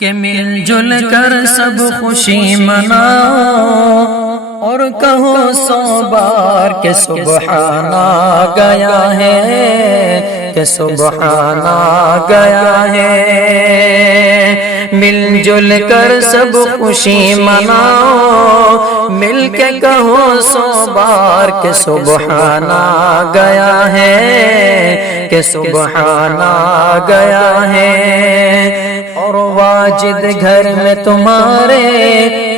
کہ مل جل کر سب خوشی مناؤ اور کہو 100 بار کہ سبحان آ گیا ہے، کہ سبحان آ گیا ہے۔ مل جل کر سب خوشی مناؤ، مل کے کہو 100 بار کہ سبحان آ گیا ہے، کہ سبحان آ گیا ہے۔ اور واجد گھر میں تمہارے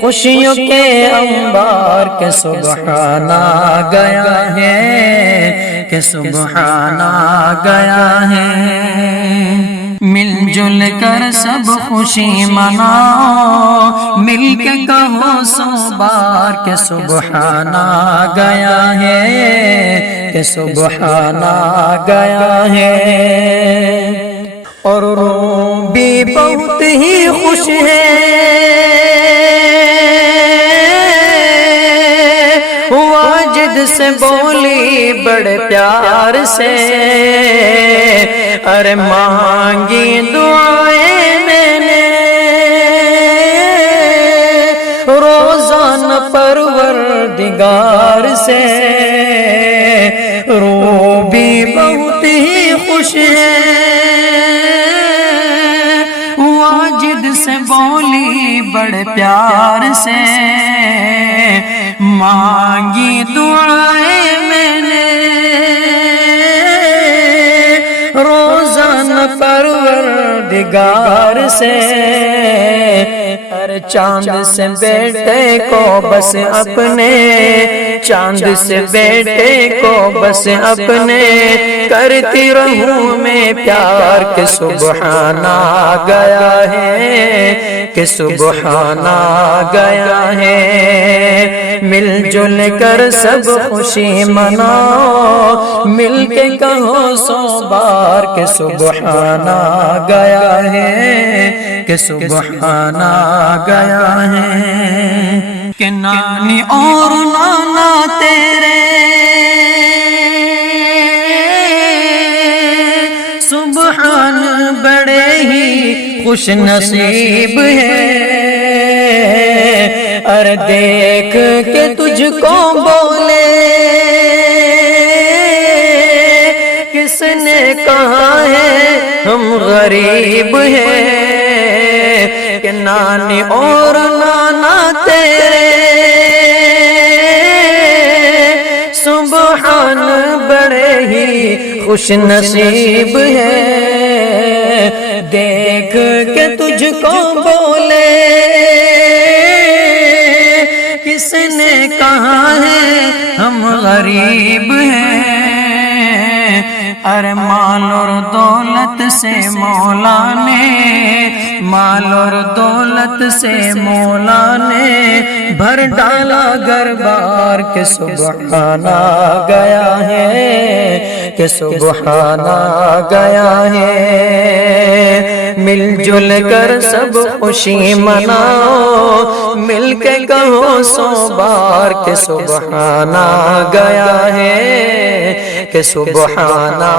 خوشیوں کے انبار کہ سبحان آ گیا ہے، کہ سبحان آ گیا ہے۔ مل جل کر سب خوشی مناؤ، مل کے کہو 100 بار کہ سبحان آ گیا ہے، کہ سبحان آ گیا ہے۔ اور روح بھی بہت ہی خوش ہے، واجد سے بولی بڑے پیار سے، ارے مانگی دعائیں میں نے روزانہ پروردگار سے۔ روح بھی بہت ہی خوش ہے، واجد سے بولی بڑے پیار سے، مانگی دعائیں میں نے روزانہ پروردگار سے۔ ہر چاند سے بیٹے کو بس اپنے، چاند سے بیٹے کو بس اپنے کرتی رہوں میں پیار کہ سبحان آ گیا ہے، کہ سبحان آ گیا ہے۔ مل جل کر سب خوشی مناؤ، مل کے کہو 100 بار کہ سبحان آ گیا ہے، کہ سبحان آ گیا ہے۔ کہ نانی اور نانا تیرے سبحان بڑے ہی خوش نصیب ہے، ارے دیکھ کے تجھ کو بولے کس نے کہا ہے ہم غریب ہیں۔ کہ نانی اور نانا تیرے سبحان بڑے ہی خوش نصیب ہے، دیکھ کے تجھ کو بولے کس نے کہا ہے ہم غریب ہیں۔ ارے مال اور دولت سے مولا نے، مال اور دولت سے مولا نے بھر ڈالا گھر بار کہ سبحان آ گیا ہے، کہ سبحان آ گیا ہے۔ مل جل کر سب خوشی مناؤ، مل کے کہو 100 بار کہ سبحان آ گیا ہے، کہ سبحان آ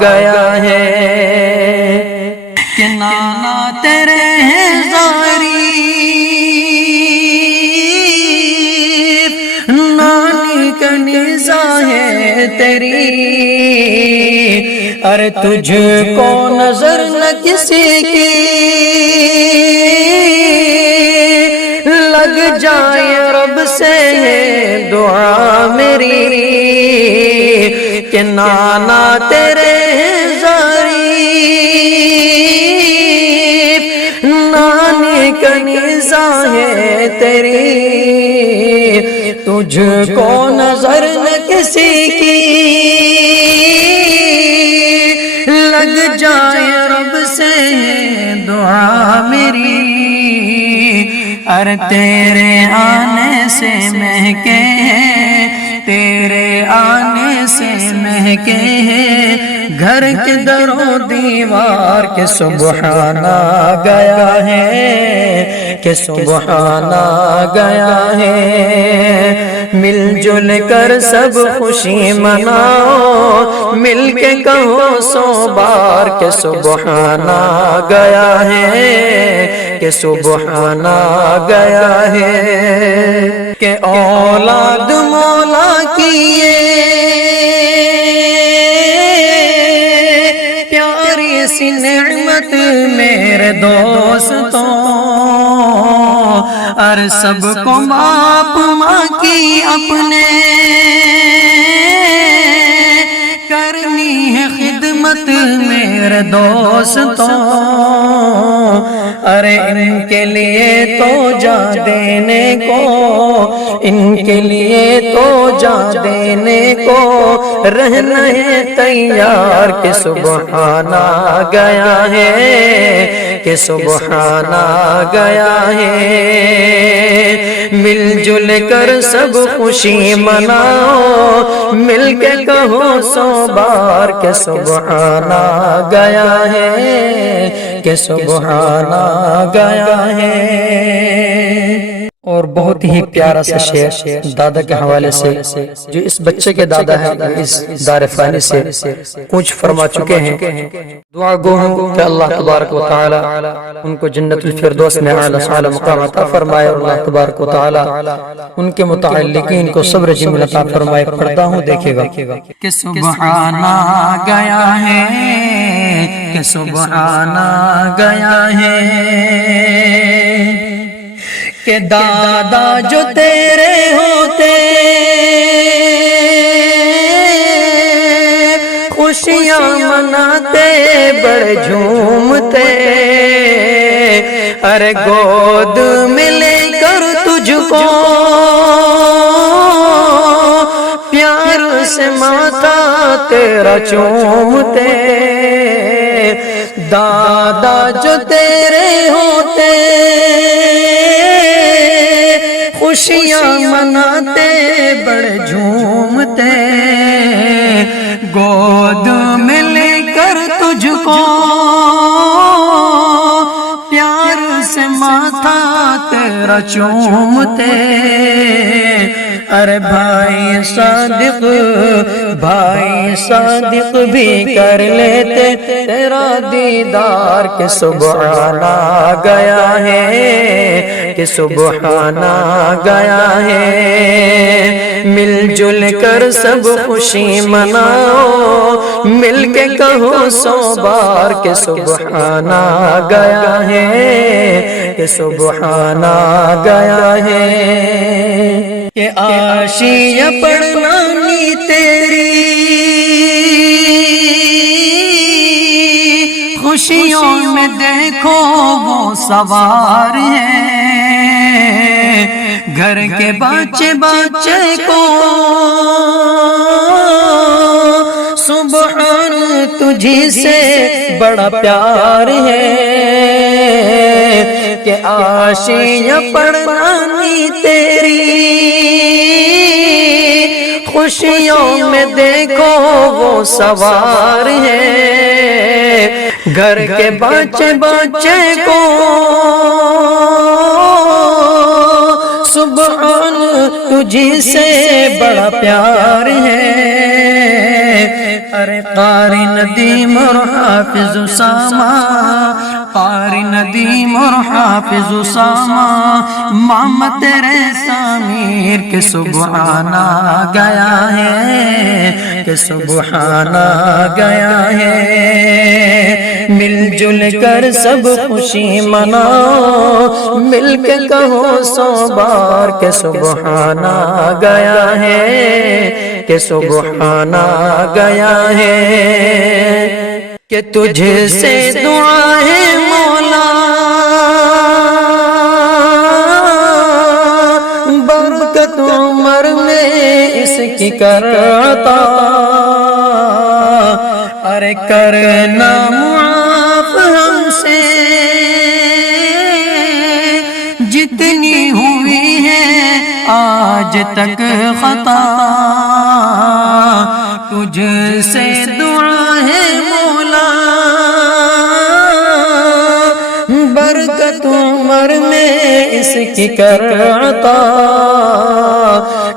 گیا ہے۔ کہ نانا تیرے ہیں ظریف، نانی کا نظام ہے تیری، ارے تجھ کو نظر نہ کسی کی لگ جائے رب سے دعا میری۔ کہ نانا تیرے ظریف، نانی کا نظام ہے تیری، تجھ کو نظر نہ کسی کی لگ جائے رب سے دعا میری۔ ارے تیرے آنے سے مہکے تیرے آنے سے مہکے ہیں گھر کے در و دیوار کے سبحان آ گیا ہے کہ سبحان آ گیا ہے مل جل کر سب خوشی مناؤ مل کے کہو 100 بار کہ سبحان آ گیا ہے کہ سبحان آ گیا ہے کہ اولاد مولا کی یہ پیاری سی نعمت میرے دوستوں اور سب کو باپ ماں کی اپنے کرنی ہے خدمت میرے دوستوں ارے ان کے لیے تو جا دینے کو ان کے لیے تو جا دینے کو رہنا ہے تیار کہ سبحان آ گیا ہے کہ سبحان آ گیا ہے مل جل کر سب خوشی مناؤ مل کے کہو 100 بار کہ سبحان آ گیا ہے کہ سبحان آ گیا ہے اور بہت ہی پیارا سا شعر دادا کے حوالے سے جو اس بچے کے دادا ہیں اس دار فانی سے کچھ فرما چکے ہیں دعا گو ہوں کہ اللہ تبارک و تعالی ان کو جنت الفردوس میں اعلی مقام عطا فرمائے اور اللہ تبارک و تعالی ان کے متعلقین کو صبر جمیل عطا فرمائے پڑھتا ہوں دیکھے گا کہ سبحان آ گیا ہے کہ سبحان آ گیا ہے کہ دادا جو تیرے ہوتے خوشیاں مناتے بڑے جھومتے ارے گود میں لے کر تجھ کو پیار سے ماتھا تیرا چومتے دادا جو تیرے ہوتے خوشیاں مناتے بڑے جھومتے گود میں لے کر تجھ کو پیار سے ماتھا تیرا چومتے ارے بھائی صادق بھی کر لیتے تیرا دیدار کہ سبحان آ گیا ہے کہ سبحان آ گیا ہے مل جل کر سب خوشی مناؤ مل کے کہو 100 بار کہ سبحان آ گیا ہے کہ سبحان آ گیا ہے کہ عاشیاں پڑھنانی تیری خوشیوں میں دیکھو وہ سوار ہے گھر کے بچے کو سبحان تجھی سے بڑا پیار ہے کہ عاشیاں پڑھنانی تیری خوشیوں میں دیکھو وہ سوار ہے گھر کے بچے کو سبحان تجھی سے بڑا پیار ہے ارے قاری ندیم اور حافظ اسامہ قاری ندیم اور حافظ اسامہ ماما تیرے سامیر کے سبحان آ گیا ہے کہ سبحان آ گیا ہے مل جل کر سب خوشی مناؤ مل کے کہو 100 بار کہ سبحان آ گیا ہے کہ سبحان آ گیا ہے کہ تجھ سے دعا ہے مولا برکت عمر میں اس کی کرتا ارے کرنا معاف ہم سے جتنی ہوئی ہے آج تک خطا تجھ سے دعا ہے مولا، برکت عمر میں اس کی کر عطا،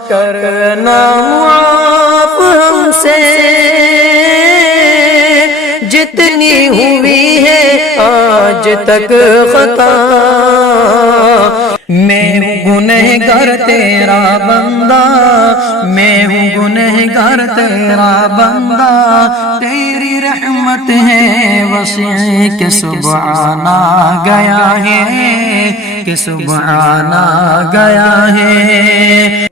کرنا معاف ہم سے جتنی ہوئی ہے آج تک خطا، میں ہوں گنہگار تیرا بندہ، میں ہوں گنہگار تیرا بندہ، تیری رحمت ہے وسیع کہ سبحان آ گیا ہے، کہ سبحان آ گیا ہے۔